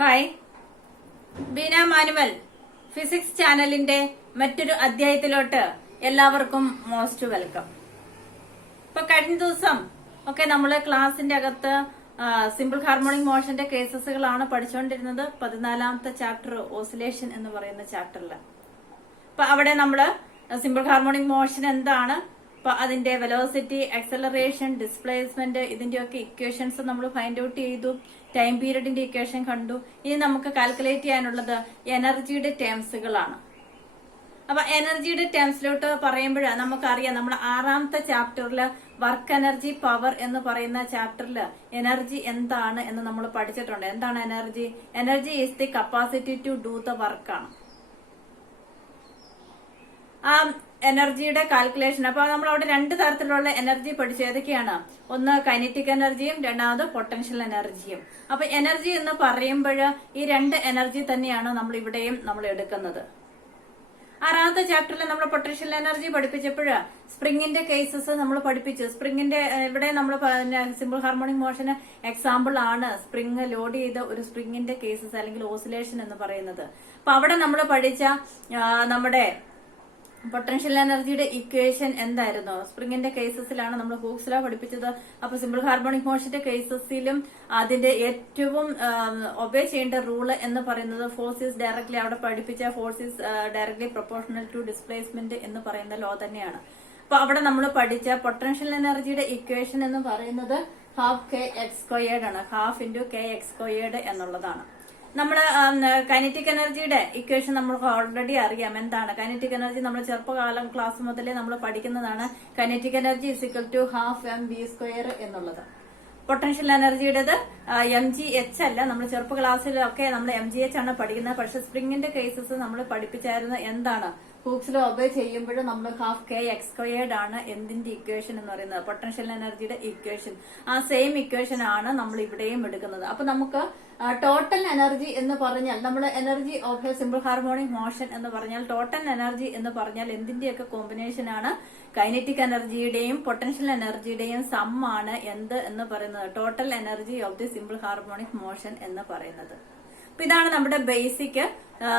Hi, Beena manual physics ചാനലിന്റെ മറ്റൊരു അധ്യായത്തിലോട്ട് എല്ലാവർക്കും മോസ്റ്റ് വെൽക്കം. ഇപ്പൊ കഴിഞ്ഞ ദിവസം ഒക്കെ നമ്മള് ക്ലാസിന്റെ അകത്ത് സിമ്പിൾ ഹാർമോണിക് മോഷന്റെ കേസസുകളാണ് പഠിച്ചുകൊണ്ടിരുന്നത്. 14ാമത്തെ ചാപ്റ്റർ ഓസിലേഷൻ എന്ന് പറയുന്ന ചാപ്റ്ററിൽ അപ്പൊ അവിടെ നമ്മള് സിമ്പിൾ ഹാർമോണിക് മോഷൻ എന്താണ്, അപ്പൊ അതിന്റെ വെലോസിറ്റി, ആക്സലറേഷൻ, ഡിസ്പ്ലേസ്മെന്റ്, ഇതിന്റെയൊക്കെ ഇക്വേഷൻസ് നമ്മൾ ഫൈൻഡ് ഔട്ട് ചെയ്തു. ടൈം പീരീഡിന്റെ ഇക്വേഷൻ കണ്ടു. ഇനി നമുക്ക് കാൽക്കുലേറ്റ് ചെയ്യാനുള്ളത് എനർജിയുടെ ടേംസുകളാണ്. അപ്പൊ എനർജിയുടെ ടേംസിലോട്ട് പറയുമ്പോഴാണ് നമുക്കറിയാം, നമ്മുടെ 6ാമത്തെ ചാപ്റ്ററിൽ വർക്ക് എനർജി പവർ എന്ന് പറയുന്ന ചാപ്റ്ററിൽ എനർജി എന്താണ് എന്ന് നമ്മൾ പഠിച്ചിട്ടുണ്ട്. എന്താണ് energy? Energy is the capacity to do the വർക്കാണ്. ആ എനർജിയുടെ കാൽക്കുലേഷൻ, അപ്പൊ നമ്മൾ അവിടെ 2 തരത്തിലുള്ള എനർജി പഠിച്ചു. ഏതൊക്കെയാണ്? ഒന്ന് കൈനറ്റിക് എനർജിയും രണ്ടാമത് പൊട്ടൻഷ്യൽ എനർജിയും. അപ്പൊ എനർജി എന്ന് പറയുമ്പോൾ ഈ 2 എനർജി തന്നെയാണ് നമ്മൾ ഇവിടെയും നമ്മൾ എടുക്കുന്നത്. 6ാമത്തെ ചാപ്റ്ററിൽ നമ്മൾ പൊട്ടൻഷ്യൽ എനർജി പഠിപ്പിച്ചപ്പോഴ് സ്പ്രിങ്ങിന്റെ കേസസ് നമ്മൾ പഠിപ്പിച്ചു. സ്പ്രിങ്ങിന്റെ ഇവിടെ നമ്മൾ സിമ്പിൾ ഹാർമോണിക് മോഷന് എക്സാമ്പിൾ ആണ് സ്പ്രിങ് ലോഡ് ചെയ്ത ഒരു സ്പ്രിങ്ങിന്റെ കേസസ് അല്ലെങ്കിൽ ഓസിലേഷൻ എന്ന് പറയുന്നത്. അപ്പൊ അവിടെ നമ്മൾ പഠിച്ച നമ്മുടെ പൊട്ടൻഷ്യൽ എനർജിയുടെ ഇക്വേഷൻ എന്തായിരുന്നു? സ്പ്രിങ്ങിന്റെ കേസസിലാണ് നമ്മൾ ഹൂക്സ് ലോ പഠിപ്പിച്ചത്. അപ്പൊ സിമ്പിൾ ഹാർമോണിക് മോഷന്റെ കേസസിലും അതിന്റെ ഏറ്റവും ഒബേ ചെയ്യേണ്ട റൂള് എന്ന് പറയുന്നത് ഫോഴ്സ് ഈസ് ഡയറക്ട്ലി, അവിടെ പഠിപ്പിച്ച force is directly proportional to displacement എന്ന് പറയുന്ന ലോ തന്നെയാണ്. അപ്പൊ അവിടെ നമ്മൾ പഠിച്ച പൊട്ടൻഷ്യൽ എനർജിയുടെ ഇക്വേഷൻ എന്ന് പറയുന്നത് ഹാഫ് കെ എക്സ് സ്ക്വയേർഡ് ആണ്. Half into K X squared എന്നുള്ളതാണ്. നമ്മള് കൈനറ്റിക് എനർജിയുടെ ഇക്വേഷൻ നമ്മൾക്ക് ഓൾറെഡി അറിയാം. എന്താണ് കൈനറ്റിക് എനർജി? നമ്മൾ ചെറുപ്പകാലം ക്ലാസ് മുതലേ നമ്മൾ പഠിക്കുന്നതാണ്. Kinetic energy is equal to half M V square എന്നുള്ളത്. പൊട്ടൻഷ്യൽ എനർജിയുടേത് mgh അല്ല. നമ്മൾ ചെറുപ്പ ക്ലാസ്സിലൊക്കെ നമ്മൾ mgh ആണ് പഠിക്കുന്നത്. പക്ഷെ സ്പ്രിങ്ങിന്റെ കേസസ് നമ്മൾ പഠിപ്പിച്ചായിരുന്നു. എന്താണ്? ഹൂക്സ് ലോ ഒബേ ചെയ്യുമ്പോൾ നമ്മൾ ഹാഫ് കെ എക്സ് സ്ക്വയേർഡ് ആണ് എന്തിന്റെ ഇക്വേഷൻ എന്ന് പറയുന്നത്, പൊട്ടൻഷ്യൽ എനർജിയുടെ ഇക്വേഷൻ. ആ സെയിം ഇക്വേഷൻ ആണ് നമ്മൾ ഇവിടെയും എടുക്കുന്നത്. അപ്പൊ നമുക്ക് ടോട്ടൽ എനർജി എന്ന് പറഞ്ഞാൽ, നമ്മൾ energy of A simple harmonic motion എന്ന് പറഞ്ഞാൽ ടോട്ടൽ എനർജി എന്ന് പറഞ്ഞാൽ എന്തിന്റെയൊക്കെ കോമ്പിനേഷൻ ആണ്? കൈനറ്റിക് എനർജിയുടെയും പൊട്ടൻഷ്യൽ എനർജിയുടെയും സം ആണ് എന്ത് എന്ന് പറയുന്നത്, total energy of the simple harmonic motion എന്ന് പറയുന്നത്. അപ്പൊ ഇതാണ് നമ്മുടെ ബേസിക്.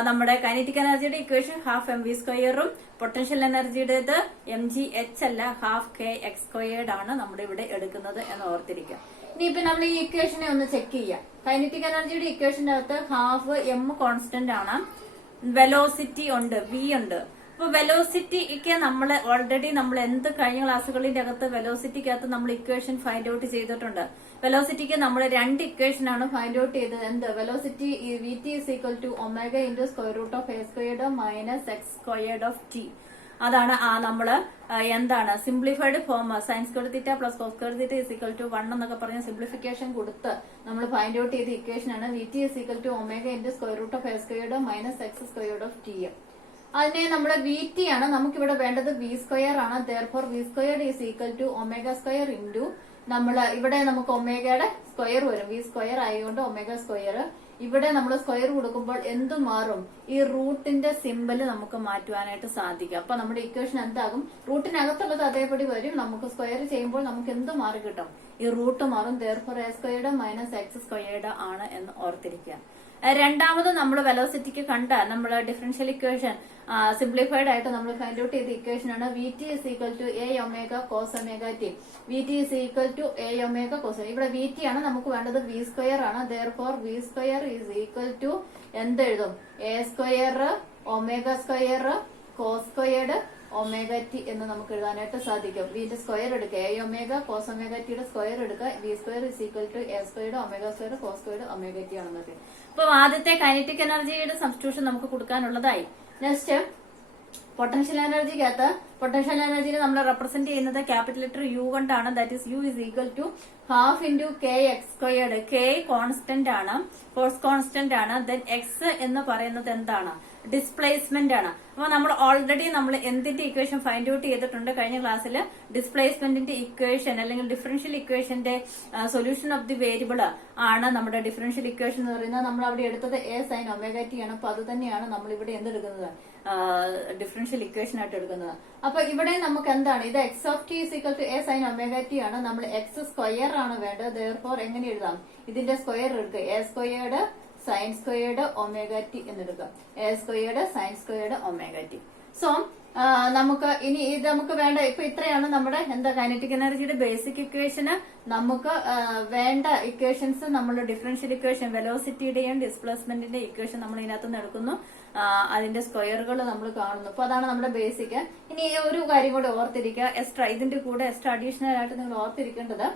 നമ്മുടെ കൈനറ്റിക് എനർജിയുടെ ഇക്വേഷൻ ഹാഫ് എം വി സ്ക്വയറും പൊട്ടൻഷ്യൽ എനർജിയുടേത് mgh അല്ല, ഹാഫ് കെ എക്സ് സ്ക്വയേർഡ് ആണ് നമ്മുടെ ഇവിടെ എടുക്കുന്നത് എന്ന് ഓർത്തിരിക്കുക. ഇനിയിപ്പോ നമ്മൾ ഈ ഇക്വേഷനെ ഒന്ന് ചെക്ക് ചെയ്യാം. കൈനറ്റിക് എനർജിയുടെ ഇക്വേഷന്റെ അകത്ത് ഹാഫ് എം കോൺസ്റ്റന്റ് ആണ്, വെലോസിറ്റി ഉണ്ട്, വി ഉണ്ട്. അപ്പൊ വെലോസിറ്റിക്ക് നമ്മൾ ഓൾറെഡി നമ്മൾ കഴിഞ്ഞ ക്ലാസ്സുകളിന്റെ അകത്ത് വെലോസിറ്റിക്കകത്ത് നമ്മൾ ഇക്വേഷൻ ഫൈൻഡ് ഔട്ട് ചെയ്തിട്ടുണ്ട്. വെലോസിറ്റിക്ക് നമ്മൾ 2 ഇക്വേഷൻ ആണ് ഫൈൻഡ് ഔട്ട് ചെയ്തത്. എന്ത്? Velocity V T is equal to omega into square root of A squared minus X squared of T. അതാണ് നമ്മള് എന്താണ് simplified form, sine square theta plus cos square theta is equal to 1 എന്നൊക്കെ പറഞ്ഞ simplification കൊടുത്ത് നമ്മൾ find out ചെയ്ത equation ആണ് V T is equal to omega into square root of A squared minus X squared of T. അതിനെ നമ്മുടെ V T ആണ് നമുക്കിവിടെ വേണ്ടത്, വി സ്ക്വയർ ആണ്. Therefore V square is equal to omega square into ഇവിടെ നമുക്ക് ഒമേഗയുടെ സ്ക്വയർ വരും, വി സ്ക്വയർ ആയതുകൊണ്ട് ഒമേഗ സ്ക്വയർ. ഇവിടെ നമ്മൾ സ്ക്വയർ കൊടുക്കുമ്പോൾ എന്ത് മാറും? ഈ റൂട്ടിന്റെ സിമ്പല് നമുക്ക് മാറ്റുവാനായിട്ട് സാധിക്കും. അപ്പൊ നമ്മുടെ ഇക്വേഷൻ എന്താകും? റൂട്ടിനകത്തുള്ളത് അതേപടി വരും. നമുക്ക് സ്ക്വയർ ചെയ്യുമ്പോൾ നമുക്ക് എന്ത് മാറി കിട്ടും? ഈ റൂട്ട് മാറും. Therefore A squared minus X squared ആണ് എന്ന് ഓർത്തിരിക്കുക. രണ്ടാമത് നമ്മൾ വെലോസിറ്റിക്ക് കണ്ട നമ്മൾ ഡിഫറൻഷ്യൽ ഇക്വേഷൻ സിംപ്ലിഫൈഡ് ആയിട്ട് നമ്മൾ ഫൈൻഡ് ഔട്ട് ചെയ്ത ഇക്വേഷൻ ആണ് V T is equal to a omega cos omega t. V T is equal to a omega cos. ഇവിടെ വി ടി ആണ് നമുക്ക് വേണ്ടത്, വി സ്ക്വയർ ആണ്. Therefore V square is equal to എന്തെഴുതും? A square omega square cos squared omega T എന്ന് നമുക്ക് എഴുതാനായിട്ട് സാധിക്കും. വിന്റെ സ്ക്വയർ എടുക്കുക, എ ഒമേഗ കോസ് ഒമേഗ ടിയുടെ സ്ക്വയർ എടുക്കുക. V square is equal to A squared omega square cos squared omega T ആണെന്നത്. അപ്പൊ ആദ്യത്തെ കൈനറ്റിക് എനർജിയുടെ സബ്സ്റ്റിറ്റ്യൂഷൻ നമുക്ക് കൊടുക്കാനുള്ളതായി. നെക്സ്റ്റ് പൊട്ടൻഷ്യൽ എനർജിക്കകത്ത് പൊട്ടൻഷ്യൽ എനർജിനെ നമ്മൾ റെപ്രസെന്റ് ചെയ്യുന്നത് ക്യാപിറ്റൽ ലെറ്റർ യു കൊണ്ടാണ്. That is U is equal to half into K X squared. K constant ആണ്, ഫോഴ്സ് കോൺസ്റ്റന്റ് ആണ്. ദെൻ എക്സ് എന്ന് പറയുന്നത് എന്താണ്? ഡിസ്പ്ലേസ്മെന്റ് ആണ്. അപ്പൊ നമ്മൾ ഓൾറെഡി നമ്മൾ എന്തിന്റെ ഇക്വേഷൻ ഫൈൻഡ് ഔട്ട് ചെയ്തിട്ടുണ്ട് കഴിഞ്ഞ ക്ലാസ്സിൽ? ഡിസ്പ്ലേസ്മെന്റിന്റെ ഇക്വേഷൻ അല്ലെങ്കിൽ ഡിഫറൻഷ്യൽ ഇക്വേഷന്റെ സൊല്യൂഷൻ ഓഫ് ദി വേരിയബിൾ ആണ് നമ്മുടെ ഡിഫറൻഷ്യൽ ഇക്വേഷൻ എന്ന് പറയുന്നത്. നമ്മൾ അവിടെ എടുത്തത് എ സൈൻ ഒമേഗ ടി ആണ്. അപ്പൊ അത് തന്നെയാണ് നമ്മൾ ഇവിടെ എന്തെടുക്കുന്നത്? ഡിഫറൻഷ്യൽ ഇക്വേഷൻ ആയിട്ട് എടുക്കുന്നത്. അപ്പൊ ഇവിടെ നമുക്ക് എന്താണ്? ഇത് X of T is equal to A sine omega T ആണ്. നമ്മൾ എക്സ് സ്ക്വയർ ആണ് വേണ്ടത്. ദെയർഫോർ എങ്ങനെ എഴുതാം? ഇതിന്റെ സ്ക്വയർ എടുക്കുക, a squared sine squared omega t എന്നെടുക്കാം. A squared sine squared omega t. So നമുക്ക് ഇനി ഇത് നമുക്ക് വേണ്ട ഇപ്പൊ ഇത്രയാണ് നമ്മുടെ കൈനറ്റിക് എനർജിയുടെ ബേസിക് ഇക്വേഷന്. നമുക്ക് വേണ്ട ഇക്വേഷൻസ് നമ്മൾ ഡിഫറൻഷ്യൽ ഇക്വേഷൻ വെലോസിറ്റിയുടെയും ഡിസ്പ്ലേസ്മെന്റിന്റെ ഇക്വേഷൻ നമ്മൾ ഇതിനകത്ത് നിന്ന് എടുക്കുന്നു. അതിന്റെ സ്ക്വയറുകൾ നമ്മൾ കാണുന്നു. അപ്പൊ അതാണ് നമ്മുടെ ബേസിക്. ഇനി ഒരു കാര്യം കൂടെ ഓർത്തിരിക്കുക, എക്സ്ട്രാ ഇതിന്റെ കൂടെ എക്സ്ട്രാ അഡീഷണൽ ആയിട്ട് നിങ്ങൾ ഓർത്തിരിക്കേണ്ടത്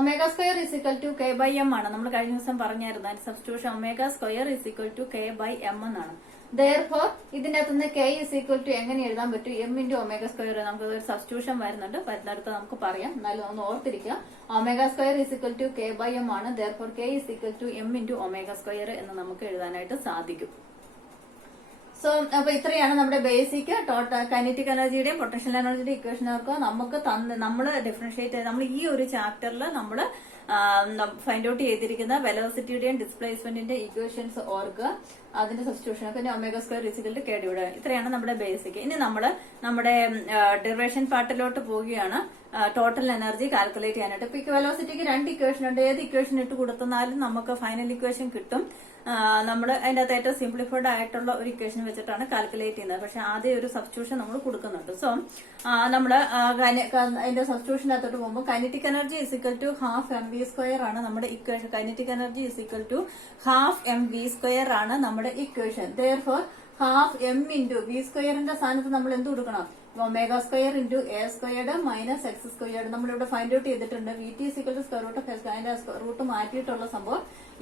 omega square is equal to k by m ആണ്. നമ്മൾ കഴിഞ്ഞ ദിവസം പറഞ്ഞായിരുന്നു അതിന്റെ substitution omega square is equal to k by m എന്നാണ്. Therefore, ഇതിന്റെ അകത്തുനിന്ന് k is equal to എങ്ങനെ എഴുതാൻ പറ്റും? m into omega square. നമുക്ക് ഒരു സബ്സ്റ്റിറ്റ്യൂഷൻ വരുന്നുണ്ട്. അടുത്ത നമുക്ക് പറയാം. എന്നാലും ഒന്ന് ഓർത്തിരിക്കുക. omega square is equal to k by m ആണ്. Therefore, k is equal to m into omega square എന്ന് നമുക്ക് എഴുതാനായിട്ട് സാധിക്കും. സോ അപ്പൊ ഇത്രയാണ് നമ്മുടെ ബേസിക് കൈനറ്റിക് എനർജിയുടെയും പൊട്ടൻഷ്യൽ എനർജിയുടെയും ഇക്വേഷൻ. നമുക്ക് നമ്മൾ ഡിഫറൻഷിയേറ്റ് നമ്മൾ ഈ ഒരു ചാപ്റ്ററിൽ നമ്മൾ ഫൈൻഡ് ഔട്ട് ചെയ്തിരിക്കുന്ന വെലോസിറ്റിയുടെയും ഡിസ്പ്ലേസ്മെന്റിന്റെ ഇക്വേഷൻസ് ഓർക്കുക. അതിന്റെ സബ്സ്റ്റിറ്റ്യൂഷൻ പിന്നെ omega square is equal to K D Y. ഇത്രയാണ് നമ്മുടെ ബേസിക്. ഇനി നമ്മൾ നമ്മുടെ ഡെറിവേഷൻ പാർട്ടിലോട്ട് പോവുകയാണ് ടോട്ടൽ എനർജി കാൽക്കുലേറ്റ് ചെയ്യാനായിട്ട്. ഇപ്പൊ വെലോസിറ്റിക്ക് രണ്ട് ഇക്വേഷൻ ഉണ്ട്. ഏത് ഇക്വേഷൻ ഇട്ട് കൊടുത്താലും നമുക്ക് ഫൈനൽ ഇക്വേഷൻ കിട്ടും. നമ്മൾ അതിന്റെ അകത്ത് ഏറ്റവും സിംപ്ലിഫൈഡ് ആയിട്ടുള്ള ഒരു ഇക്വേഷൻ വെച്ചിട്ടാണ് കാൽക്കുലേറ്റ് ചെയ്യുന്നത്. പക്ഷെ ആദ്യം ഒരു സബ്സ്റ്റിറ്റ്യൂഷൻ നമ്മൾ കൊടുക്കുന്നുണ്ട്. സോ നമ്മള് അതിന്റെ സബ്സ്റ്റിറ്റ്യൂഷനകത്തോട്ട് പോകുമ്പോൾ kinetic energy is equal to half M V square ആണ് നമ്മുടെ equation. Kinetic energy is equal to half M V square ആണ് നമ്മുടെ equation. Therefore half M into v സ്ക്വയറിന്റെ സ്ഥാനത്ത് നമ്മൾ എന്ത് കൊടുക്കണം? Omega square into A squared minus X squared. നമ്മളിവിടെ ഫൈൻഡ് ഔട്ട് ചെയ്തിട്ടുണ്ട്. V t is equal to square root of x. അതിന്റെ റൂട്ട് മാറ്റിയിട്ടുള്ള സംഭവം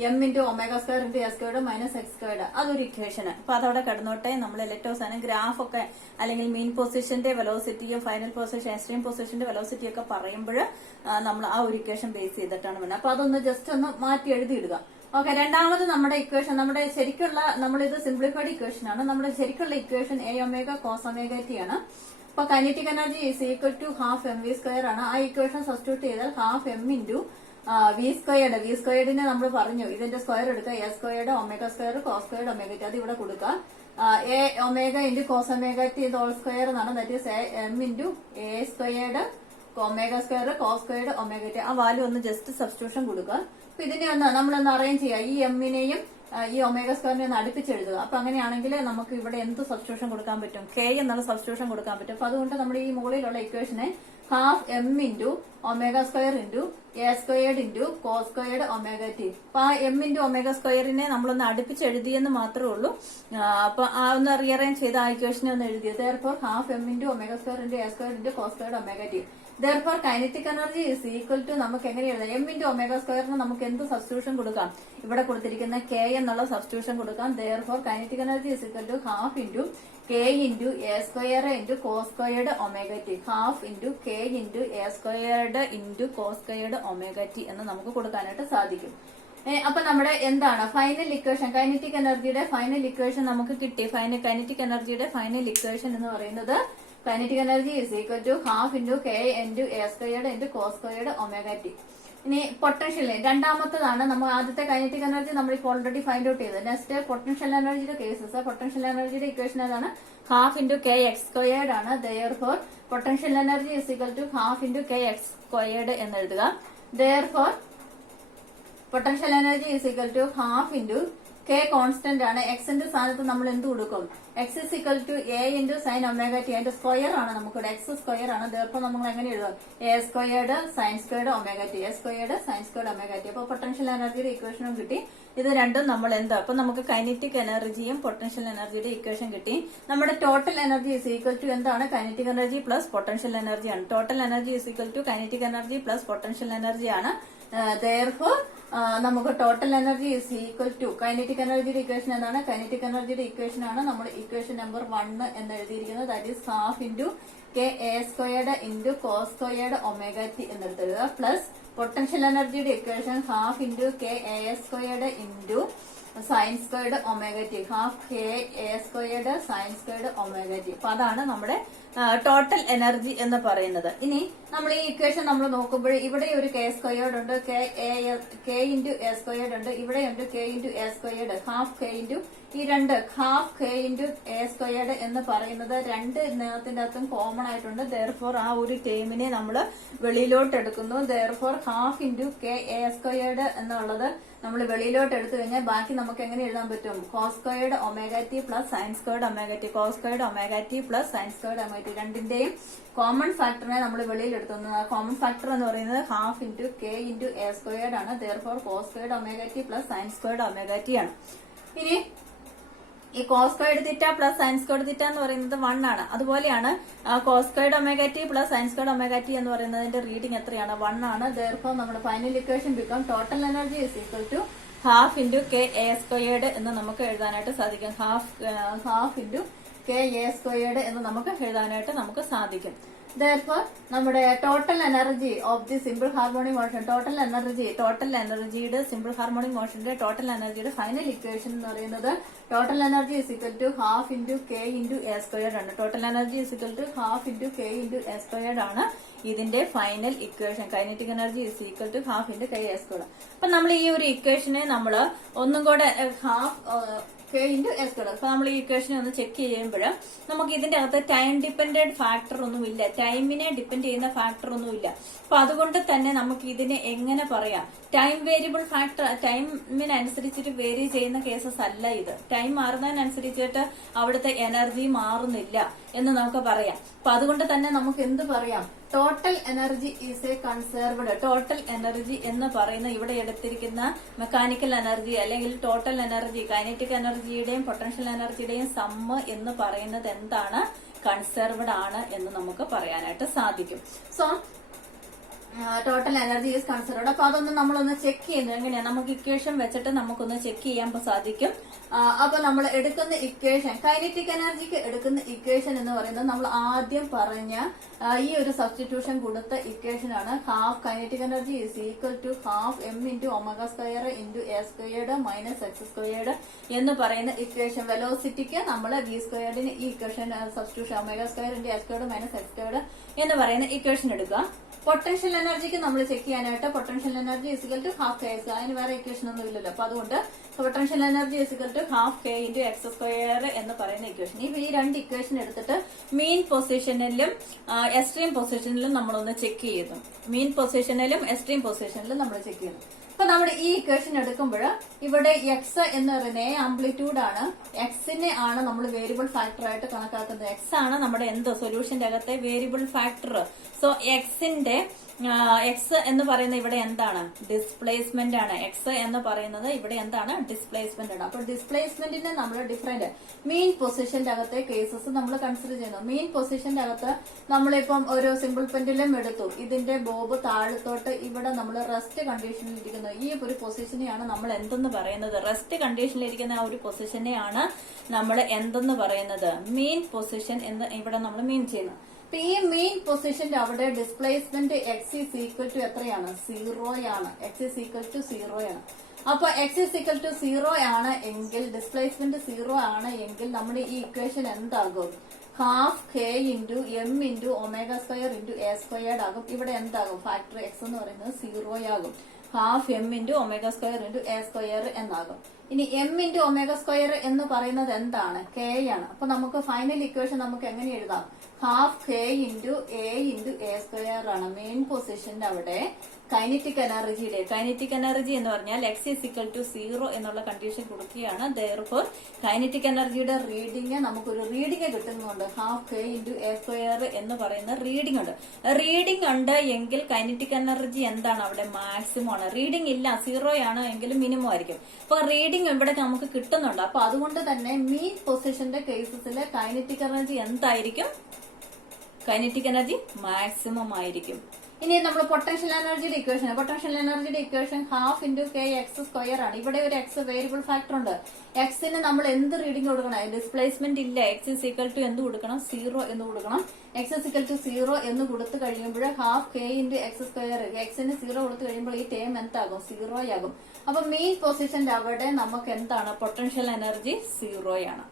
m into omega square into A squared minus X squared. അതൊരു ഇക്വേഷന്. അപ്പൊ അതവിടെ കിടന്നോട്ടെ. നമ്മൾ ഇലക്ട്രോസാണ് ഗ്രാഫ് ഒക്കെ അല്ലെങ്കിൽ മീൻ പൊസിഷന്റെ വെലോസിറ്റിയും ഫൈനൽ പൊസിഷൻ എക്സ്ട്രീം പൊസിഷന്റെ വെലോസിറ്റി ഒക്കെ പറയുമ്പോൾ നമ്മൾ ആ ഒരു ഇക്വേഷൻ ബേസ് ചെയ്തിട്ടാണ് വേണ്ടത്. അപ്പൊ അതൊന്ന് ജസ്റ്റ് ഒന്ന് മാറ്റി എഴുതിയിടുക. ഓക്കെ. രണ്ടാമത് നമ്മുടെ ഇക്വേഷൻ നമ്മുടെ ശരിക്കുള്ള നമ്മളിത് സിംപ്ലിഫൈഡ് ഇക്വേഷൻ ആണ്. നമ്മുടെ ശരിക്കുള്ള equation a omega cos omega T ആണ്. അപ്പൊ kinetic energy is equal to half M V square ആണ്. ആ ഇക്വേഷൻ സബ്സ്റ്റിറ്റ്യൂട്ട് ചെയ്താൽ half M into v squared. V സ്ക്വയർഡിനെ നമ്മൾ പറഞ്ഞു ഇതിന്റെ സ്ക്വയർ എടുക്കുക. A squared omega square cos squared omega t. അത് ഇവിടെ കൊടുക്കുക. A omega into cos omega t whole square എന്നാണ്. That is m into A squared omega square cos squared omega T. ആ വാല്യൂ ഒന്ന് ജസ്റ്റ് സബ്സ്റ്റിറ്റ്യൂഷൻ കൊടുക്കുക. അപ്പൊ ഇതിനെ നമ്മളൊന്ന് അറേഞ്ച് ചെയ്യുക. ഈ എമ്മിനെയും ഈ ഒമേഗ സ്ക്വയറിനെ ഒന്ന് അടുപ്പിച്ചെഴുതുക. അപ്പൊ അങ്ങനെയാണെങ്കിൽ നമുക്ക് ഇവിടെ എന്ത് സബ്സ്റ്റിറ്റ്യൂഷൻ കൊടുക്കാൻ പറ്റും? കെ എന്നുള്ള സബ്സ്റ്റിറ്റ്യൂഷൻ കൊടുക്കാൻ പറ്റും. അപ്പൊ അതുകൊണ്ട് നമ്മുടെ ഈ മുകളിലുള്ള ഇക്വേഷനെ half M into omega square into A squared into cos squared omega t. അപ്പൊ ആ എം ഇൻറ്റു ഒമേഗ സ്ക്വയറിനെ നമ്മളൊന്ന് അടുപ്പിച്ചെഴുതിയെന്ന് മാത്രമേ ഉള്ളൂ. അപ്പൊ ആ ഒന്ന് റീഅറേഞ്ച് ചെയ്ത് ആ ഇക്വേഷനെ ഒന്ന് എഴുതിയത്. Therefore half M into omega square into A squared into cos squared omega T. Therefore kinetic energy is equal to നമുക്ക് എങ്ങനെ എഴുതാം? എം ഇൻറ്റു ഒമേഗ സ്ക്വയറിന് നമുക്ക് എന്ത് സബ്സ്റ്റിറ്റ്യൂഷൻ കൊടുക്കാം? ഇവിടെ കൊടുത്തിരിക്കുന്ന കെ എന്നുള്ള സബ്സ്റ്റിറ്റ്യൂഷൻ കൊടുക്കാം. Therefore kinetic energy is equal to half into K into A square into cos squared omega T. Half into K into A squared into cos squared omega T എന്ന് നമുക്ക് കൊടുക്കാനായിട്ട് സാധിക്കും. അപ്പൊ നമ്മുടെ എന്താണ് ഫൈനൽ ഇക്വേഷൻ? കൈനറ്റിക് എനർജിയുടെ final equation നമുക്ക് കിട്ടി. കൈനറ്റിക് എനർജിയുടെ ഫൈനൽ ഇക്വേഷൻ എന്ന് പറയുന്നത് kinetic energy is equal to half into K into A squared into cos squared omega T. ഇനി പൊട്ടൻഷ്യൽ രണ്ടാമത്തതാണ്. നമ്മൾ ആദ്യത്തെ കൈനറ്റിക് എനർജി നമ്മൾ ഇപ്പോൾ ഓൾറെഡി ഫൈൻഡ് ഔട്ട് ചെയ്തത്. നെക്സ്റ്റ് പൊട്ടൻഷ്യൽ എനർജിയുടെ കേസസ്. പൊട്ടൻഷ്യൽ എനർജിയുടെ ഇക്വേഷൻ ഏതാണ്? Half into K X squared ആണ്. Therefore potential energy is equal to half into K X squared എന്ന് എഴുതുക. Therefore potential energy is equal to half into K constant ആണ്. എക്സിന്റെ സ്ഥാനത്ത് നമ്മൾ എന്ത് കൊടുക്കും? X is equal to A into sine omega T. അതിന്റെ സ്ക്വയർ ആണ് നമുക്കിവിടെ എക്സ് സ്ക്വയർ ആണ്. Therefore നമ്മൾ എങ്ങനെ എഴുതും? A squared sign squared omega T. A squared sign squared omega t. അപ്പൊ പൊട്ടൻഷ്യൽ എനർജിയുടെ ഇക്വേഷനും കിട്ടി. ഇത് രണ്ടും നമ്മൾ എന്താ? അപ്പൊ നമുക്ക് കൈനറ്റിക് എനർജിയും പൊട്ടൻഷ്യൽ എനർജിയുടെ ഇക്വേഷൻ കിട്ടി. നമ്മുടെ total energy is equal to എന്താണ്? Kinetic energy plus potential energy ആണ്. Total energy is equal to kinetic energy plus potential energy ആണ്. Therefore നമുക്ക് total energy is equal to kinetic എനർജിയുടെ ഇക്വേഷൻ എന്താണ്? കൈനറ്റിക് എനർജിയുടെ ഇക്വേഷൻ ആണ് നമ്മൾ ഇക്വേഷൻ നമ്പർ 1 എന്ന് എഴുതിയിരിക്കുന്നത്. That is half into K A squared into cos squared omega t എന്നെടുത്തെഴുതുക. പ്ലസ് പൊട്ടൻഷ്യൽ എനർജിയുടെ equation half into K A squared into sine squared omega T. Half K A squared sign squared omega t. അപ്പൊ അതാണ് നമ്മുടെ total energy എന്ന് പറയുന്നത്. ഇനി നമ്മൾ ഈ ഇക്വേഷൻ നമ്മൾ നോക്കുമ്പോൾ ഇവിടെ ഒരു കെ സ്ക്വയേർഡ് ഉണ്ട്, കെ ഇൻറ്റു എ സ്ക്വയേർഡ് ഉണ്ട്, ഇവിടെയുണ്ട് K into a squared, half K into ഈ രണ്ട് half K into a squared എന്ന് പറയുന്നത് രണ്ട് ഇതിനകത്തിന്റെ അകത്തും കോമൺ ആയിട്ടുണ്ട്. ദെയർഫോർ ആ ഒരു ടേമിനെ നമ്മൾ വെളിയിലോട്ട് എടുക്കുന്നു. Therefore half into K A squared എന്നുള്ളത് നമ്മൾ വെളിയിലോട്ട് എടുത്തു കഴിഞ്ഞാൽ ബാക്കി നമുക്ക് എങ്ങനെ എഴുതാൻ പറ്റും? Cos squared omega t plus sine squared omega t, cos squared omega t plus sine squared omega t, രണ്ടിന്റെയും കോമൺ ഫാക്ടറിനെ നമ്മൾ വെളിയിൽ എടുത്തു. കോമൺ ഫാക്ടർ എന്ന് പറയുന്നത് half into K into a squared ആണ്. Therefore cos squared omega t plus sine squared omega T ആണ്. ഇനി ഈ cos squared theta plus sine squared theta എന്ന് പറയുന്നത് 1 ആണ്. അതുപോലെയാണ് cos squared omega t plus sine squared omega T എന്ന് പറയുന്നതിന്റെ റീഡിംഗ് എത്രയാണ്? 1 ആണ്. ദെയർഫോർ നമ്മുടെ final equation become total energy is equal to half into K A squared എന്ന് നമുക്ക് എഴുതാനായിട്ട് സാധിക്കും. Half into K A squared എന്ന് നമുക്ക് എഴുതാനായിട്ട് നമുക്ക് സാധിക്കും. Therefore, നമ്മുടെ total energy of the simple harmonic motion, total എനർജിയുടെ സിമ്പിൾ ഹാർമോണിക് മോഷന്റെ ടോട്ടൽ എനർജിയുടെ ഫൈനൽ ഇക്വേഷൻ എന്ന് പറയുന്നത് total energy is equal to half into K into A squared ആണ്. Total energy is equal to half into K into A squared ആണ് ഇതിന്റെ final equation. Kinetic energy is equal to half into K A squared. അപ്പൊ നമ്മൾ ഈ ഒരു ഇക്വേഷനെ നമ്മൾ ഒന്നും കൂടെ half K into A squared. അപ്പൊ നമ്മൾ ഈ ഇക്വേഷനെ ഒന്ന് ചെക്ക് ചെയ്യുമ്പോൾ നമുക്ക് ഇതിന്റെ അകത്ത് ടൈം ഡിപ്പെൻഡന്റ് ഫാക്ടർ ഒന്നുമില്ല, ടൈമിനെ ഡിപ്പെൻഡ് ചെയ്യുന്ന ഫാക്ടർ ഒന്നുമില്ല. അപ്പൊ അതുകൊണ്ട് തന്നെ നമുക്ക് ഇതിനെ എങ്ങനെ പറയാം? ടൈം വേരിയബിൾ ഫാക്ടർ, ടൈമിനനുസരിച്ചിട്ട് വേരി ചെയ്യുന്ന കേസസ് അല്ല ഇത്. ടൈം മാറുന്നതിനനുസരിച്ചിട്ട് അവിടുത്തെ എനർജി മാറുന്നില്ല എന്ന് നമുക്ക് പറയാം. അപ്പൊ അതുകൊണ്ട് തന്നെ നമുക്ക് എന്ത് പറയാം? Total energy is a conserved. Total energy എന്ന് പറയുന്ന ഇവിടെ എടുത്തിരിക്കുന്ന മെക്കാനിക്കൽ എനർജി അല്ലെങ്കിൽ ടോട്ടൽ എനർജി, കൈനറ്റിക് എനർജിയുടെയും പൊട്ടൻഷ്യൽ എനർജിയുടെയും സമ്മ് എന്ന് പറയുന്നത് എന്താണ്? കൺസേർവ്ഡ് ആണ് എന്ന് നമുക്ക് പറയാനായിട്ട് സാധിക്കും. So total energy is conserved. അപ്പൊ അതൊന്ന് നമ്മളൊന്ന് ചെക്ക് ചെയ്യുന്നത് എങ്ങനെയാ? നമുക്ക് ഇക്വേഷൻ വെച്ചിട്ട് നമുക്കൊന്ന് ചെക്ക് ചെയ്യാൻ സാധിക്കും. അപ്പൊ നമ്മൾ എടുക്കുന്ന ഇക്വേഷൻ, കൈനറ്റിക് എനർജിക്ക് എടുക്കുന്ന ഇക്വേഷൻ എന്ന് പറയുന്നത് നമ്മൾ ആദ്യം പറഞ്ഞ ഈ ഒരു സബ്സ്റ്റിറ്റ്യൂഷൻ കൊടുത്ത ഇക്വേഷൻ ആണ്. Half kinetic energy is equal to half M into omega square into A squared minus X squared എന്ന് പറയുന്ന ഇക്വേഷൻ. വെലോസിറ്റിക്ക് നമ്മൾ വി സ്ക്വയർഡിന് ഈ equation substitution omega square into A squared minus X squared എന്ന് പറയുന്ന ഇക്വേഷൻ എടുക്കുക. പൊട്ടൻഷ്യൽ എനർജിക്ക് നമ്മൾ ചെക്ക് ചെയ്യാനായിട്ട് potential energy is equal to half K X, അതിന് വേറെ ഇക്വേഷൻ ഒന്നും ഇല്ലല്ലോ. അപ്പൊ അതുകൊണ്ട് potential energy is equal to half K into X square എന്ന് പറയുന്ന ഇക്വേഷൻ. ഈ രണ്ട് ഇക്വേഷൻ എടുത്തിട്ട് മീൻ പൊസിഷനിലും എക്സ്ട്രീം പൊസിഷനിലും നമ്മളൊന്ന് ചെക്ക് ചെയ്യുന്നു. മീൻ പൊസിഷനിലും എക്സ്ട്രീം പൊസിഷനിലും നമ്മൾ ചെക്ക് ചെയ്യുന്നു. അപ്പൊ നമ്മൾ ഈ ഇക്വേഷൻ എടുക്കുമ്പോൾ ഇവിടെ എക്സ് എന്ന് പറയുന്നത് ആംപ്ലിറ്റ്യൂഡ് ആണ്. എക്സിനെ ആണ് നമ്മൾ വേരിയബിൾ ഫാക്ടർ ആയിട്ട് കണക്കാക്കുന്നത്. എക്സ് ആണ് നമ്മുടെ സൊല്യൂഷന്റെ അകത്തെ വേരിയബിൾ ഫാക്ടർ. സോ എക്സ് എന്ന് പറയുന്നത് ഇവിടെ എന്താണ്? ഡിസ്പ്ലേസ്മെന്റ് ആണ്. എക്സ് എന്ന് പറയുന്നത് ഇവിടെ എന്താണ്? ഡിസ്പ്ലേസ്മെന്റ് ആണ്. അപ്പൊ ഡിസ്പ്ലേസ്മെന്റിന് നമ്മൾ ഡിഫറെന്റ് മീൻ പൊസിഷന്റെ അകത്തെ കേസസ് നമ്മൾ കൺസിഡർ ചെയ്യുന്നു. മീൻ പൊസിഷന്റെ അകത്ത് നമ്മളിപ്പം ഒരു സിമ്പിൾ പെൻഡുലം എടുത്തു. ഇതിന്റെ ബോബ് താഴത്തോട്ട് ഇവിടെ നമ്മൾ റെസ്റ്റ് കണ്ടീഷനിൽ ഇരിക്കുന്നു. ഈ ഒരു പൊസിഷനെയാണ് നമ്മൾ എന്തെന്ന് പറയുന്നത്? റെസ്റ്റ് കണ്ടീഷനിൽ ഇരിക്കുന്ന ആ ഒരു പൊസിഷനെയാണ് നമ്മൾ എന്തെന്ന് പറയുന്നത്? മീൻ പൊസിഷൻ എന്ന് ഇവിടെ നമ്മൾ മീൻ ചെയ്യുന്നു. അപ്പൊ ഈ മെയിൻ പൊസിഷന്റെ അവിടെ displacement X is equal to എത്രയാണ്? 0 ആണ്. എക്സ് ഈസ് ഈക്വൽ ടു 0 ആണ്. അപ്പൊ എക്സ് ഈസ് ഈക്വൽ ടു 0 ആണ് എങ്കിൽ, ഡിസ്പ്ലേസ്മെന്റ് 0 ആണ് എങ്കിൽ നമ്മുടെ ഈ ഇക്വേഷൻ എന്താകും? Half K into M into omega square into A squared ആകും. ഇവിടെ എന്താകും? ഫാക്ടർ എക്സ് എന്ന് പറയുന്നത് 0 ആകും. Half M into omega square into A square എന്നാകും. ഇനി എം ഇൻറ്റു ഒമേഗ സ്ക്വയർ എന്ന് പറയുന്നത് എന്താണ്? കെ ആണ്. അപ്പൊ നമുക്ക് ഫൈനൽ ഇക്വേഷൻ നമുക്ക് എങ്ങനെ എഴുതാം? Half K into A square ആണ്. മെയിൻ പൊസിഷന്റെ അവിടെ കൈനറ്റിക് എനർജി എന്ന് പറഞ്ഞാൽ എക്സ് ഈസ് ഇക്വൽ ടു 0 എന്നുള്ള കണ്ടീഷൻ കൊടുക്കുകയാണ്. ദെയർഫോർ കൈനറ്റിക് എനർജിയുടെ റീഡിംഗ് നമുക്കൊരു റീഡിംഗ് കിട്ടുന്നുണ്ട്. Half K into A square എന്ന് പറയുന്ന റീഡിംഗ് ഉണ്ട്. റീഡിംഗ് ഉണ്ട് എങ്കിൽ കൈനറ്റിക് എനർജി എന്താണ്? അവിടെ മാക്സിമം ആണ്. റീഡിംഗ് ഇല്ല, 0 ആണ് എങ്കിലും മിനിമം ആയിരിക്കും. അപ്പൊ റീഡിംഗ് ഇവിടെ നമുക്ക് കിട്ടുന്നുണ്ട്. അപ്പൊ അതുകൊണ്ട് തന്നെ മീൻ പൊസിഷന്റെ കേസസിലെ കൈനറ്റിക് എനർജി എന്തായിരിക്കും? കൈനറ്റിക് എനർജി മാക്സിമം ആയിരിക്കും. ഇനി നമ്മൾ പൊട്ടൻഷ്യൽ എനർജിയുടെ equation half into K X square ആണ്. ഇവിടെ ഒരു എക്സ് വേരിയബിൾ ഫാക്ടർ ഉണ്ട്. എക്സിന് നമ്മൾ എന്ത് റീഡിംഗ് കൊടുക്കണം? ഡിസ്പ്ലേസ്മെന്റ് ഇല്ല. എക്സ് ഇസ് ഈക്വൽ ടു എന്ത് കൊടുക്കണം? 0 എന്ന് കൊടുക്കണം. എക്സ് ഇസ് ഈക്വൽ ടു 0 എന്ന് കൊടുത്തു കഴിയുമ്പോൾ half K into X square, എക്സിന് 0 കൊടുത്തു കഴിയുമ്പോൾ ഈ ടേം എന്താകും? 0 ആകും. അപ്പൊ മെയിൻ പൊസിഷന്റെ അവിടെ നമുക്ക് എന്താണ്? പൊട്ടൻഷ്യൽ എനർജി 0 ആണ്.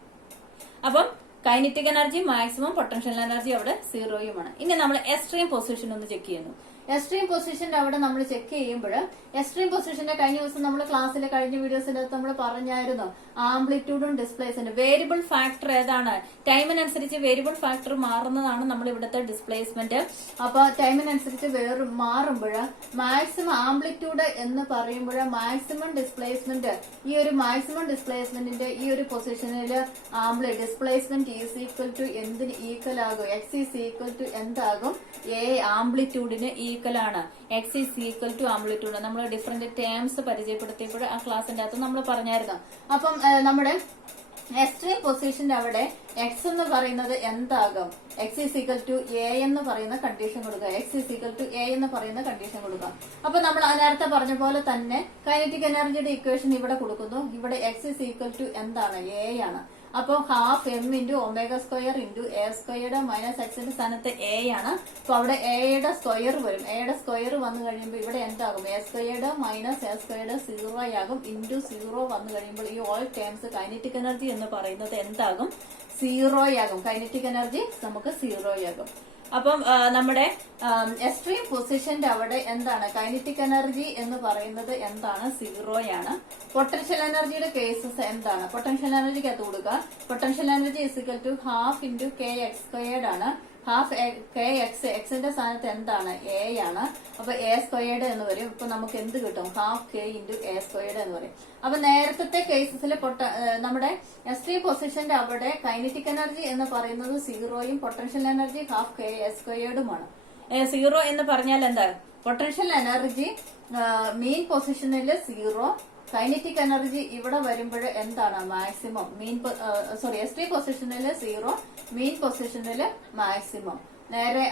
അപ്പം kinetic energy maximum, potential energy അവിടെ സീറോയുമാണ്. ഇനി നമ്മൾ എക്സ്ട്രീം പൊസിഷൻ ഒന്ന് ചെക്ക് ചെയ്യുന്നു. എക്സ്ട്രീം പൊസിഷന്റെ അവിടെ നമ്മൾ ചെക്ക് ചെയ്യുമ്പോൾ എക്സ്ട്രീം പൊസിഷന്റെ കഴിഞ്ഞ ദിവസം നമ്മൾ ക്ലാസ്സിലെ കഴിഞ്ഞ വീഡിയോസിന്റെ അകത്ത് നമ്മൾ പറഞ്ഞായിരുന്നു ആംപ്ലിറ്റ്യൂഡും ഡിസ്പ്ലേസ്മെന്റ്. വേരിയബിൾ ഫാക്ടർ ഏതാണ്? ടൈമിനനുസരിച്ച് വേരിയബിൾ ഫാക്ടർ മാറുന്നതാണ് നമ്മൾ ഇവിടുത്തെ ഡിസ്പ്ലേസ്മെന്റ്. അപ്പൊ ടൈമിനനുസരിച്ച് മാറുമ്പോൾ മാക്സിമം ആംപ്ലിറ്റ്യൂഡ് എന്ന് പറയുമ്പോൾ മാക്സിമം ഡിസ്പ്ലേസ്മെന്റ്, ഈ ഒരു മാക്സിമം ഡിസ്പ്ലേസ്മെന്റിന്റെ ഈ ഒരു പൊസിഷനിൽ ഡിസ്പ്ലേസ്മെന്റ് ഈസ് ഈക്വൽ ടു എന്തിന് ഈക്വൽ ആകും? എക്സ് ഈസ് ഈക്വൽ ടു എന്താകും? എ ആംപ്ലിറ്റ്യൂഡിന് ഈക്വൽ ആണ്. X is equal to amplitude. നമ്മൾ ഡിഫറെന്റ് ടേംസ് പരിചയപ്പെടുത്തിയപ്പോൾ ആ ക്ലാസിന്റെ അകത്ത് നമ്മൾ പറഞ്ഞായിരുന്നു. അപ്പം നമ്മുടെ എക്സ്ട്രീം പൊസിഷന്റെ അവിടെ എക്സ് എന്ന് പറയുന്നത് എന്താകും? X is equal to A എന്ന് പറയുന്ന കണ്ടീഷൻ കൊടുക്കുക. X is equal to A എന്ന് പറയുന്ന കണ്ടീഷൻ കൊടുക്കുക. അപ്പൊ നമ്മൾ നേരത്തെ പറഞ്ഞ പോലെ തന്നെ കൈനറ്റിക് എനർജിയുടെ ഇക്വേഷൻ ഇവിടെ കൊടുക്കുന്നു. ഇവിടെ എക്സ് ഈസ് ഈക്വൽ ടു എന്താണ്? എ ആണ്. അപ്പൊ half M into omega square into A squared minus എക്സിന്റെ സ്ഥാനത്ത് എ ആണ്. അപ്പൊ അവിടെ എയുടെ സ്ക്വയർ വരും. എയുടെ സ്ക്വയർ വന്നു കഴിയുമ്പോൾ ഇവിടെ എന്താകും? A squared minus A squared 0 ആകും. ഇൻറ്റു 0 വന്നു കഴിയുമ്പോൾ ഈ ഓൾ ടേംസ് കൈനറ്റിക് എനർജി എന്ന് പറയുന്നത് എന്താകും? 0 ആകും. കൈനറ്റിക് എനർജി നമുക്ക് 0 ആകും. അപ്പം നമ്മുടെ എക്സ്ട്രീം പൊസിഷന്റെ അവിടെ എന്താണ്? കൈനറ്റിക് എനർജി എന്ന് പറയുന്നത് എന്താണ്? 0 ആണ്. പൊട്ടൻഷ്യൽ എനർജിയുടെ കേസസ് എന്താണ്? പൊട്ടൻഷ്യൽ എനർജിക്ക് അത് കൊടുക്കുക. Potential energy is equal to half into K X squared ആണ്. ഹാഫ് കെ എക്സ്, എക്സിന്റെ സ്ഥാനത്ത് എന്താണ്? എ ആണ്. അപ്പൊ എ സ്ക്വയർഡ് എന്ന് വരും. ഇപ്പൊ നമുക്ക് എന്ത് കിട്ടും? Half K into A squared എന്ന് പറയും. അപ്പൊ നേരത്തെ കേസസിൽ നമ്മുടെ എക്സ്ട്രീം പൊസിഷന്റെ അവിടെ കൈനറ്റിക് എനർജി എന്ന് പറയുന്നത് 0യും potential energy half K a സ്ക്വയർഡുമാണ്. 0 എന്ന് പറഞ്ഞാൽ എന്താ? പൊട്ടൻഷ്യൽ എനർജി മെയിൻ പൊസിഷനിൽ 0, കൈനറ്റിക് എനർജി ഇവിടെ വരുമ്പോൾ എന്താണ്? മാക്സിമം. എക്സ്ട്രീം പൊസിഷനിൽ 0, മെയിൻ പൊസിഷനിൽ മാക്സിമം. നേരെ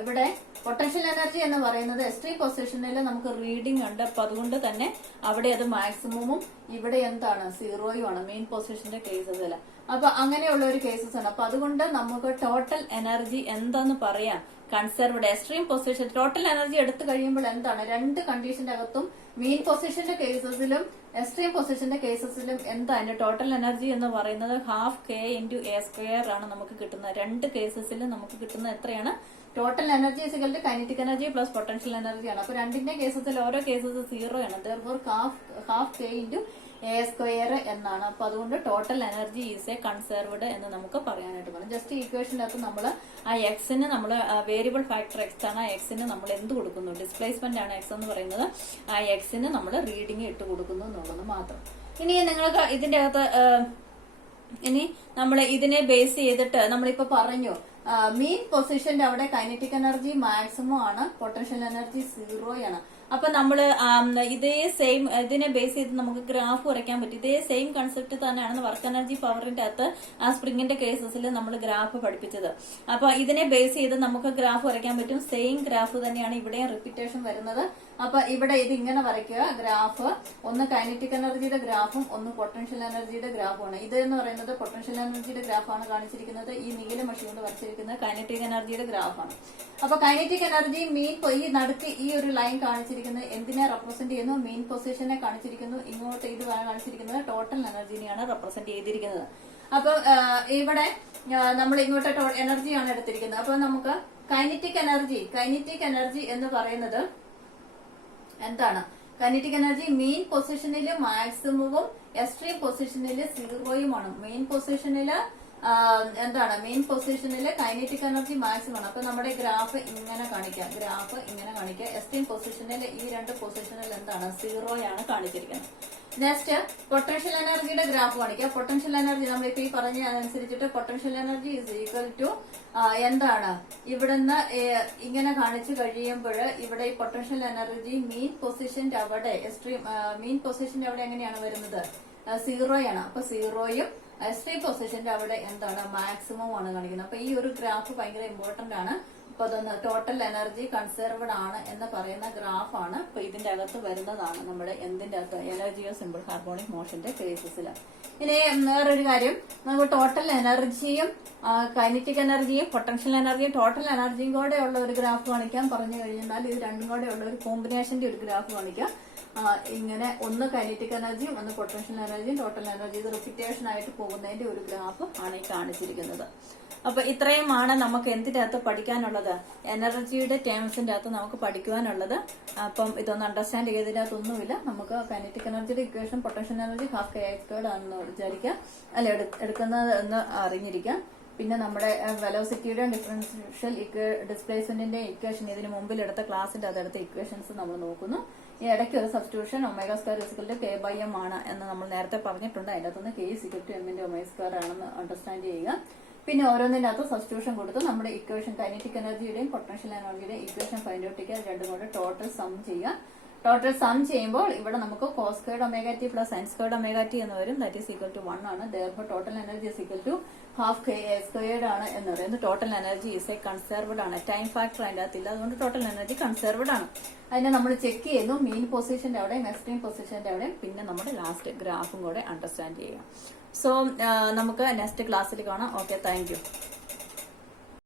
ഇവിടെ പൊട്ടൻഷ്യൽ എനർജി എന്ന് പറയുന്നത് എക്സ്ട്രീം പൊസിഷനിൽ നമുക്ക് റീഡിംഗ് ഉണ്ട്. അപ്പൊ അതുകൊണ്ട് തന്നെ അവിടെ അത് മാക്സിമവും ഇവിടെ എന്താണ്? 0യുമാണ് മെയിൻ പൊസിഷന്റെ കേസസിൽ. അപ്പൊ അങ്ങനെയുള്ള ഒരു കേസസ് ആണ്. അപ്പൊ അതുകൊണ്ട് നമുക്ക് ടോട്ടൽ എനർജി എന്താന്ന് പറയാം? Conserved. Extreme position total energy എടുത്തു കഴിയുമ്പോൾ എന്താണ്? രണ്ട് കണ്ടീഷന്റെ അകത്തും മെയിൻ പൊസിഷന്റെ കേസസിലും എക്സ്ട്രീം പൊസിഷന്റെ കേസസിലും എന്താ അതിന്റെ ടോട്ടൽ എനർജി എന്ന് പറയുന്നത്? Half K into A square ആണ് നമുക്ക് കിട്ടുന്നത്. രണ്ട് കേസസിലും നമുക്ക് കിട്ടുന്നത് എത്രയാണ്? Total energy is equal to kinetic energy plus potential energy ആണ്. അപ്പൊ രണ്ടിന്റെ കേസസിൽ ഓരോ കേസസ് 0 ആണ്. Therefore half K into A square എന്നാണ്. അപ്പൊ അതുകൊണ്ട് total energy is a conserved എന്ന് നമുക്ക് പറയാനായിട്ട് പറ്റും. ജസ്റ്റ് ഈക്വേഷൻ്റെ അകത്ത് നമ്മൾ ആ എക്സിന് നമ്മൾ വേരിയബിൾ ഫാക്ടർ എക്സ് ആണ്. ആ എക്സിന് നമ്മൾ എന്ത് കൊടുക്കുന്നു? ഡിസ്പ്ലേസ്മെന്റ് ആണ് എക്സ് എന്ന് പറയുന്നത്. ആ എക്സിന് നമ്മൾ റീഡിങ് ഇട്ട് കൊടുക്കുന്നു എന്നുള്ളത് മാത്രം. ഇനി നിങ്ങൾക്ക് ഇതിന്റെ അകത്ത് ഇനി നമ്മൾ ഇതിനെ ബേസ് ചെയ്തിട്ട് നമ്മളിപ്പോ പറഞ്ഞു മെയിൻ പൊസിഷന്റെ അവിടെ കൈനറ്റിക് എനർജി മാക്സിമം ആണ്, പൊട്ടൻഷ്യൽ എനർജി 0 ആണ്. അപ്പൊ നമ്മള് ഇതേ സെയിം ഇതിനെ ബേസ് ചെയ്ത് നമുക്ക് ഗ്രാഫ് വരയ്ക്കാൻ പറ്റും. ഇതേ സെയിം കൺസെപ്റ്റ് തന്നെയാണ് വർക്ക് എനർജി പവറിന്റെ അകത്ത് ആ സ്പ്രിങ്ങിന്റെ കേസസിൽ നമ്മൾ ഗ്രാഫ് പഠിപ്പിച്ചത്. അപ്പൊ ഇതിനെ ബേസ് ചെയ്ത് നമുക്ക് ഗ്രാഫ് വരയ്ക്കാൻ പറ്റും. സെയിം ഗ്രാഫ് തന്നെയാണ് ഇവിടെയും റിപ്പീറ്റേഷൻ വരുന്നത്. അപ്പൊ ഇവിടെ ഇത് ഇങ്ങനെ വരയ്ക്കുക. ഗ്രാഫ് ഒന്ന് കൈനറ്റിക് എനർജിയുടെ ഗ്രാഫും ഒന്ന് പൊട്ടൻഷ്യൽ എനർജിയുടെ ഗ്രാഫുമാണ്. ഇത് എന്ന് പറയുന്നത് പൊട്ടൻഷ്യൽ എനർജിയുടെ ഗ്രാഫാണ് കാണിച്ചിരിക്കുന്നത്. ഈ നീല മഷി കൊണ്ട് വരച്ചിരിക്കുന്നത് കൈനറ്റിക് എനർജിയുടെ ഗ്രാഫാണ്. അപ്പൊ കൈനറ്റിക് എനർജി ഈ നടുക്ക് ഈ ഒരു ലൈൻ കാണിച്ചിരിക്കുന്നത് എന്തിനെ റെപ്രസെന്റ് ചെയ്യുന്നു? മെയിൻ പൊസിഷനെ കാണിച്ചിരിക്കുന്നു. ഇങ്ങോട്ട് ഇത് കാണിച്ചിരിക്കുന്നത് ടോട്ടൽ എനർജിനെയാണ് റെപ്രസെന്റ് ചെയ്തിരിക്കുന്നത്. അപ്പൊ ഇവിടെ നമ്മൾ ഇങ്ങോട്ട് എനർജിയാണ് എടുത്തിരിക്കുന്നത്. അപ്പൊ നമുക്ക് കൈനറ്റിക് എനർജി എന്ന് പറയുന്നത് എന്താണ്? കൈനറ്റിക് എനർജി മെയിൻ പൊസിഷനിൽ മാക്സിമവും എക്സ്ട്രീം പൊസിഷനിൽ 0യുമാണ്. മെയിൻ പൊസിഷനില് എന്താണ്? മെയിൻ പൊസിഷനിൽ കൈനറ്റിക് എനർജി മാക്സിമം ആണ്. അപ്പൊ നമ്മുടെ ഗ്രാഫ് ഇങ്ങനെ കാണിക്കാം. എക്സ്ട്രീം പൊസിഷനിൽ ഈ രണ്ട് പൊസിഷനിൽ എന്താണ്? 0യാണ് കാണിച്ചിരിക്കുന്നത്. നെക്സ്റ്റ് പൊട്ടൻഷ്യൽ എനർജിയുടെ ഗ്രാഫ് കാണിക്കാം. പൊട്ടൻഷ്യൽ എനർജി നമ്മളിപ്പോ ഈ പറഞ്ഞ അനുസരിച്ചിട്ട് potential energy is equal to എന്താണ്? ഇവിടുന്ന് ഇങ്ങനെ കാണിച്ചു കഴിയുമ്പോൾ ഇവിടെ ഈ പൊട്ടൻഷ്യൽ എനർജി മെയിൻ പൊസിഷന്റെ അവിടെ മെയിൻ പൊസിഷന്റെ അവിടെ എങ്ങനെയാണ് വരുന്നത്? 0യാണ്. അപ്പൊ 0യും എക്സ്ട്രീം പൊസിഷന്റെ അവിടെ എന്താണ്? മാക്സിമം ആണ് കാണിക്കുന്നത്. അപ്പൊ ഈ ഒരു ഗ്രാഫ് ഭയങ്കര ഇമ്പോർട്ടന്റ് ആണ്. അപ്പൊ അതൊന്ന് ടോട്ടൽ എനർജി കൺസർവ്ഡ് ആണ് എന്ന് പറയുന്ന ഗ്രാഫാണ്. അപ്പൊ ഇതിന്റെ അകത്ത് വരുന്നതാണ് നമ്മുടെ എന്തിന്റെ അകത്ത്? എനർജിയോ സിമ്പിൾ ഹാർമോണിക് മോഷന്റെ കേസസിൽ. ഇനി വേറൊരു കാര്യം, നമുക്ക് ടോട്ടൽ എനർജിയും കൈനറ്റിക് എനർജിയും പൊട്ടൻഷ്യൽ എനർജിയും ടോട്ടൽ എനർജിയും കൂടെ ഉള്ള ഒരു ഗ്രാഫ് കാണിക്കാൻ പറഞ്ഞു കഴിഞ്ഞാൽ ഇത് രണ്ടും കൂടെ ഉള്ള ഒരു കോമ്പിനേഷന്റെ ഒരു ഗ്രാഫ് കാണിക്കാം. ഇങ്ങനെ ഒന്ന് കൈനറ്റിക് എനർജിയും ഒന്ന് പൊട്ടൻഷ്യൽ എനർജിയും ടോട്ടൽ എനർജി ഇത് റിപ്പീറ്റേഷൻ ആയിട്ട് പോകുന്നതിന്റെ ഒരു ഗ്രാഫ് ആണ് ഈ കാണിച്ചിരിക്കുന്നത്. അപ്പൊ ഇത്രയുമാണ് നമുക്ക് എന്തിനകത്ത് പഠിക്കാനുള്ളത്, എനർജിയുടെ ടേംസിന്റെ അകത്ത് നമുക്ക് പഠിക്കുവാനുള്ളത്. അപ്പം ഇതൊന്ന് അണ്ടർസ്റ്റാൻഡ് ചെയ്തതിനകത്തൊന്നുമില്ല. നമുക്ക് കൈനറ്റിക് എനർജിയുടെ equation potential energy half K I squared ആണെന്ന് വിചാരിക്കാം, അല്ല എടുക്കുന്നത് എന്ന് അറിഞ്ഞിരിക്കാം. പിന്നെ നമ്മുടെ വെലോസിറ്റിയുടെയും ഡിഫറൻഷ്യൽ ഡിസ്പ്ലേസ്മെന്റിന്റെ ഇക്വേഷൻ ഇതിന് മുമ്പിൽ എടുത്ത ക്ലാസിന്റെ അതെടുത്ത ഇക്വേഷൻസ് നമ്മൾ നോക്കുന്നു. ഈ ഇടയ്ക്ക് ഒരു substitution omega square is equal to k by m ആണ് എന്ന് നമ്മൾ നേരത്തെ പറഞ്ഞിട്ടുണ്ട്. അതിന്റെ അകത്തുനിന്ന് കെ ഇസിക്കൽ ടു എമ്മിന്റെ ഒമേഗ സ്ക്വയർ ആണെന്ന് അണ്ടർസ്റ്റാൻഡ് ചെയ്യുക. പിന്നെ ഓരോന്നിന്റെ അകത്ത് സബ്സ്റ്റിറ്റ്യൂഷൻ കൊടുത്ത് നമ്മുടെ ഇക്വേഷൻ കൈനറ്റിക് എനർജിയുടെയും പൊട്ടൻഷ്യൽ എനർജിയുടെയും ഇക്വേഷൻ ഫൈൻഡ് ഔട്ട് ചെയ്യുക. രണ്ടും കൂടെ ടോട്ടൽ സം ചെയ്യുക. ടോട്ടൽ സം ചെയ്യുമ്പോൾ ഇവിടെ നമുക്ക് cos squared omega t plus sine squared omega T എന്ന് വരും. ദാറ്റ് ഈസ് ഈക്വൽ ടു 1 ആണ്. Therefore total energy is equal to half K A squared ആണ് എന്ന് പറയുന്നത്. Total energy is a conserved ആണ്. ടൈം ഫാക്ടർ അതിന്റെ അകത്തില്ല, അതുകൊണ്ട് ടോട്ടൽ എനർജി കൺസർവ്ഡ് ആണ്. അതിനെ നമ്മൾ ചെക്ക് ചെയ്യുന്നു മീൻ പൊസിഷന്റെ അവിടെയും എക്സ്ട്രീം പൊസിഷന്റെ അവിടെയും. പിന്നെ നമ്മുടെ ലാസ്റ്റ് ഗ്രാഫും കൂടെ അണ്ടർസ്റ്റാൻഡ് ചെയ്യാം. സോ നമുക്ക് നെക്സ്റ്റ് ക്ലാസ്സിൽ കാണാം. Okay, thank you.